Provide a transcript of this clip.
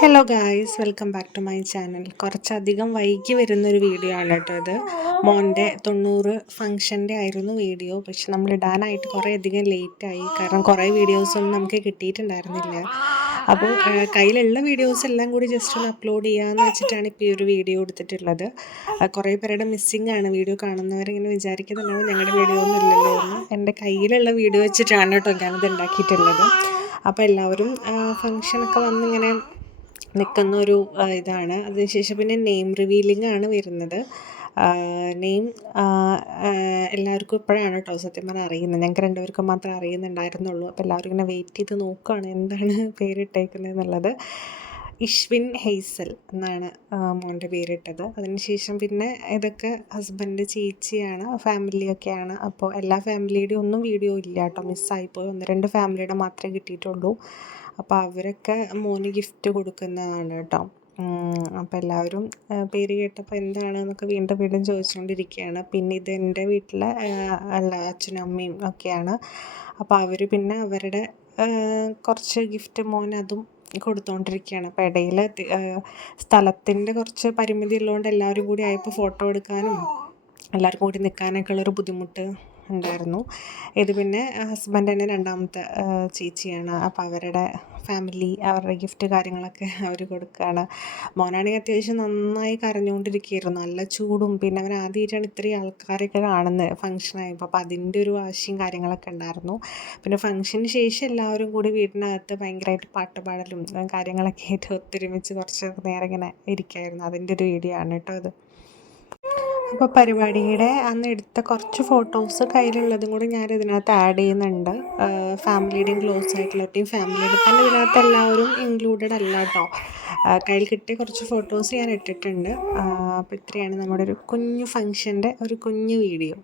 Hello guys, welcome back to my channel. കുറച്ചധികം വൈകി വരുന്നൊരു വീഡിയോ ആണ് കേട്ടോ ഇത്. മോൻ്റെ 90 ഫംഗ്ഷൻ്റെ ആയിരുന്നു വീഡിയോ. പക്ഷെ നമ്മൾ ഇടാനായിട്ട് കുറേ അധികം ലേറ്റായി, കാരണം കുറേ വീഡിയോസൊന്നും നമുക്ക് കിട്ടിയിട്ടുണ്ടായിരുന്നില്ല. അപ്പോൾ കയ്യിലുള്ള വീഡിയോസ് എല്ലാം കൂടി ജസ്റ്റ് ഒന്ന് അപ്ലോഡ് ചെയ്യാമെന്ന് വെച്ചിട്ടാണ് ഇപ്പോൾ ഈ ഒരു വീഡിയോ എടുത്തിട്ടുള്ളത്. കുറേ പേരുടെ മിസ്സിങ് ആണ്. വീഡിയോ കാണുന്നവരിങ്ങനെ വിചാരിക്കുന്നുണ്ടാവും ഞങ്ങളുടെ വീഡിയോ ഒന്നും ഇല്ലല്ലോ എന്ന്. എൻ്റെ കയ്യിലുള്ള വീഡിയോ വെച്ചിട്ടാണ് കേട്ടോ ഞാനത് ഉണ്ടാക്കിയിട്ടുള്ളത്. അപ്പോൾ എല്ലാവരും ഫംഗ്ഷനൊക്കെ വന്നിങ്ങനെ നിൽക്കുന്ന ഒരു ഇതാണ്. അതിനുശേഷം പിന്നെ നെയിം റിവീലിംഗ് ആണ് വരുന്നത്. നെയിം എല്ലാവർക്കും ഇപ്പോഴാണ് കേട്ടോ സത്യം പറഞ്ഞാൽ അറിയുന്നത്. ഞങ്ങൾക്ക് രണ്ടുപേർക്കും മാത്രമേ അറിയുന്നുണ്ടായിരുന്നുള്ളൂ. അപ്പോൾ എല്ലാവരും ഇങ്ങനെ വെയിറ്റ് ചെയ്ത് നോക്കുകയാണ് എന്താണ് പേരിട്ടേക്കുന്നത് എന്നുള്ളത്. ഇഷ്വിൻ ഹെയ്സൽ എന്നാണ് മോൻ്റെ പേരിട്ടത്. അതിനുശേഷം പിന്നെ ഇതൊക്കെ ഹസ്ബൻഡ്, ചേച്ചിയാണ്, ഫാമിലിയൊക്കെയാണ്. അപ്പോൾ എല്ലാ ഫാമിലിയുടെയും ഒന്നും വീഡിയോ ഇല്ല കേട്ടോ, മിസ്സായിപ്പോയി. 1-2 ഫാമിലിയുടെ മാത്രമേ കിട്ടിയിട്ടുള്ളൂ. അപ്പോൾ അവരൊക്കെ മോന് ഗിഫ്റ്റ് കൊടുക്കുന്നതാണ് കേട്ടോ. അപ്പോൾ എല്ലാവരും പേര് കേട്ടപ്പോൾ എന്താണെന്നൊക്കെ വീണ്ടും വീണ്ടും ചോദിച്ചുകൊണ്ടിരിക്കുകയാണ്. പിന്നെ ഇത് എൻ്റെ വീട്ടിലെ അച്ഛനും അമ്മയും ഒക്കെയാണ്. അപ്പോൾ അവർ പിന്നെ അവരുടെ കുറച്ച് ഗിഫ്റ്റ് മോൻ അതും കൊടുത്തുകൊണ്ടിരിക്കുകയാണ്. അപ്പോൾ ഇടയിൽ സ്ഥലത്തിൻ്റെ കുറച്ച് പരിമിതി ഉള്ളതുകൊണ്ട് എല്ലാവരും കൂടി ആയപ്പോൾ ഫോട്ടോ എടുക്കാനും എല്ലാവർക്കും കൂടി നിൽക്കാനൊക്കെ ഉള്ളൊരു ബുദ്ധിമുട്ട് ഉണ്ടായിരുന്നു. ഇത് പിന്നെ ഹസ്ബൻഡിൻ്റെ രണ്ടാമത്തെ ചേച്ചിയാണ്. അപ്പോൾ അവരുടെ ഫാമിലി അവരുടെ ഗിഫ്റ്റ് കാര്യങ്ങളൊക്കെ അവർ കൊടുക്കുകയാണ്. മോനാണെങ്കിൽ അത്യാവശ്യം നന്നായി കരഞ്ഞുകൊണ്ടിരിക്കുകയായിരുന്നു. നല്ല ചൂടും പിന്നെ അവൻ ആദ്യമായിട്ടാണ് ഇത്രയും ആൾക്കാരൊക്കെ കാണുന്നത് ഫംഗ്ഷനായപ്പോൾ. അപ്പോൾ അതിൻ്റെ ഒരു വാശിയും കാര്യങ്ങളൊക്കെ ഉണ്ടായിരുന്നു. പിന്നെ ഫംഗ്ഷന് ശേഷം എല്ലാവരും കൂടി വീടിനകത്ത് ഭയങ്കരമായിട്ട് പാട്ട് പാടലും കാര്യങ്ങളൊക്കെ ആയിട്ട് ഒത്തൊരുമിച്ച് കുറച്ച് നേരം ഇങ്ങനെ ഇരിക്കുകയായിരുന്നു. അതിൻ്റെ ഒരു വീഡിയോ ആണ് കേട്ടോ അത്. അപ്പോൾ പരിപാടിയുടെ അന്ന് എടുത്ത കുറച്ച് ഫോട്ടോസ് കയ്യിലുള്ളതും കൂടി ഞാൻ ഇതിനകത്ത് ആഡ് ചെയ്യുന്നുണ്ട്. ഫാമിലിയുടെയും ക്ലോസ് ആയിട്ടുള്ളവരുടെയും ഫാമിലിയുടെ തന്നെ ഇതിനകത്ത് എല്ലാവരും ഇൻക്ലൂഡഡ് അല്ല കേട്ടോ. കയ്യിൽ കിട്ടിയ കുറച്ച് ഫോട്ടോസ് ഞാൻ ഇട്ടിട്ടുണ്ട്. അപ്പോൾ ഇത്രയാണ് നമ്മുടെ ഒരു കുഞ്ഞു ഫംഗ്ഷൻ്റെ ഒരു കുഞ്ഞു വീഡിയോ.